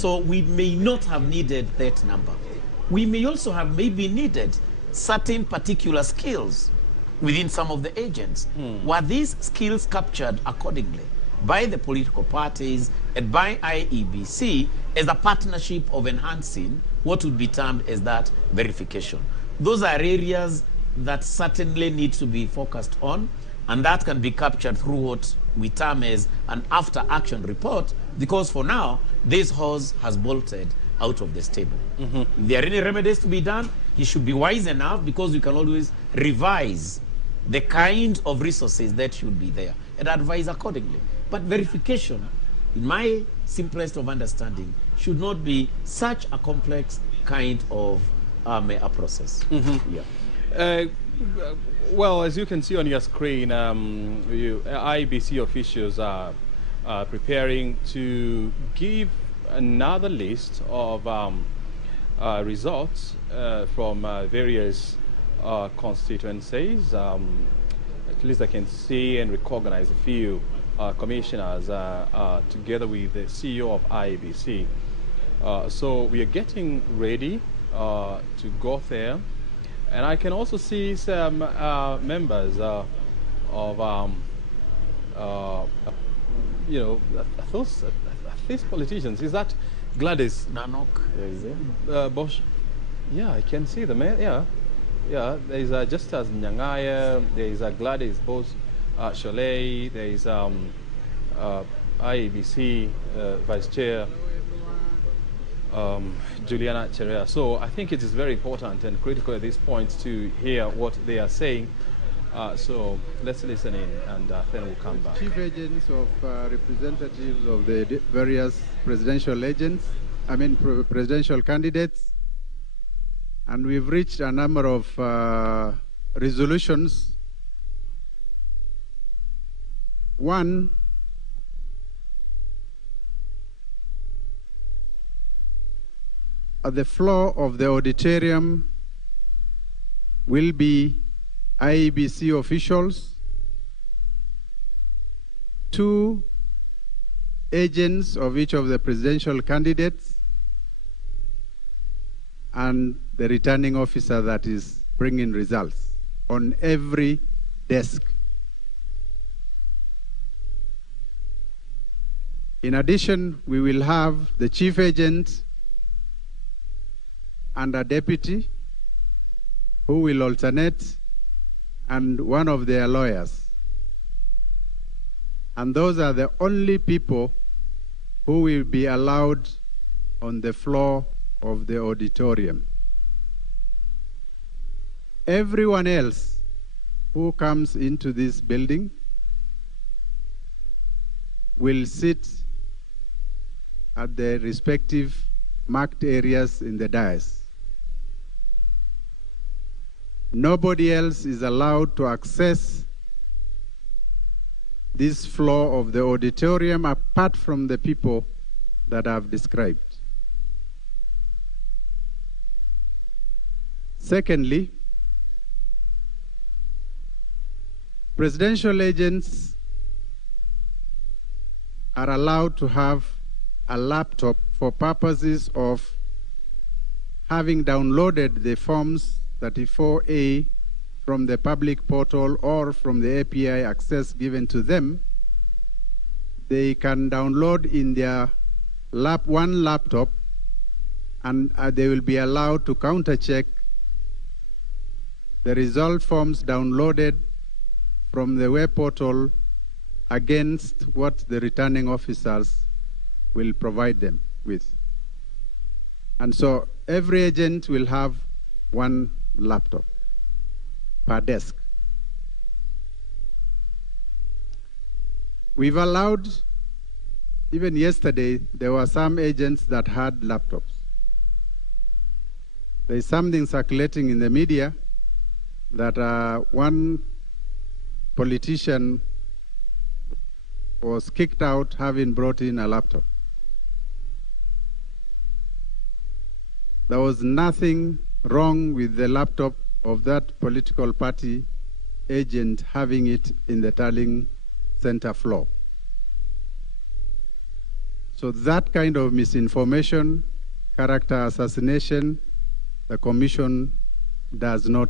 So we may not have needed that number. We may also have maybe needed certain particular skills within some of the agents. Were these skills captured accordingly by the political parties and by IEBC as a partnership of enhancing what would be termed as that verification? Those are areas that certainly need to be focused on, and that can be captured through what we term as an after-action report, because for now, this horse has bolted out of the stable. If there are any remedies to be done, he should be wise enough, because we can always revise the kind of resources that should be there and advise accordingly. But verification, in my simplest of understanding, should not be such a complex kind of a process. Yeah. Well, as you can see on your screen, IBC officials are preparing to give another list of results from various constituencies. At least I can see and recognize a few commissioners together with the CEO of IBC. So we are getting ready to go there. And I can also see some members of, you know, these politicians. Is that Gladys? Nanok, is it? Bosch? Yeah, I can see them. Yeah, yeah. There is Justus Nyangaya. There is Gladys Bosch, Cholet. There is IEBC Vice Chair. Juliana Cherea. So I think it is very important and critical at this point to hear what they are saying. So let's listen in, and then we'll come back. Chief agents of representatives of the various presidential presidential candidates, and we've reached a number of resolutions. One, at the floor of the auditorium will be IEBC officials, 2 agents of each of the presidential candidates, and the returning officer that is bringing results on every desk. In addition, we will have the chief agent and a deputy who will alternate, and one of their lawyers. And those are the only people who will be allowed on the floor of the auditorium. Everyone else who comes into this building will sit at the respective marked areas in the dais. Nobody else is allowed to access this floor of the auditorium apart from the people that I've described. Secondly, presidential agents are allowed to have a laptop for purposes of having downloaded the forms 34A from the public portal or from the API access given to them. They can download in their one laptop, and they will be allowed to counter-check the result forms downloaded from the web portal against what the returning officers will provide them with. And so every agent will have one laptop per desk. We've allowed, even yesterday, there were some agents that had laptops. There is something circulating in the media that one politician was kicked out having brought in a laptop. There was nothing wrong with the laptop of that political party agent having it in the tallying center floor. So that kind of misinformation, character assassination, the Commission does not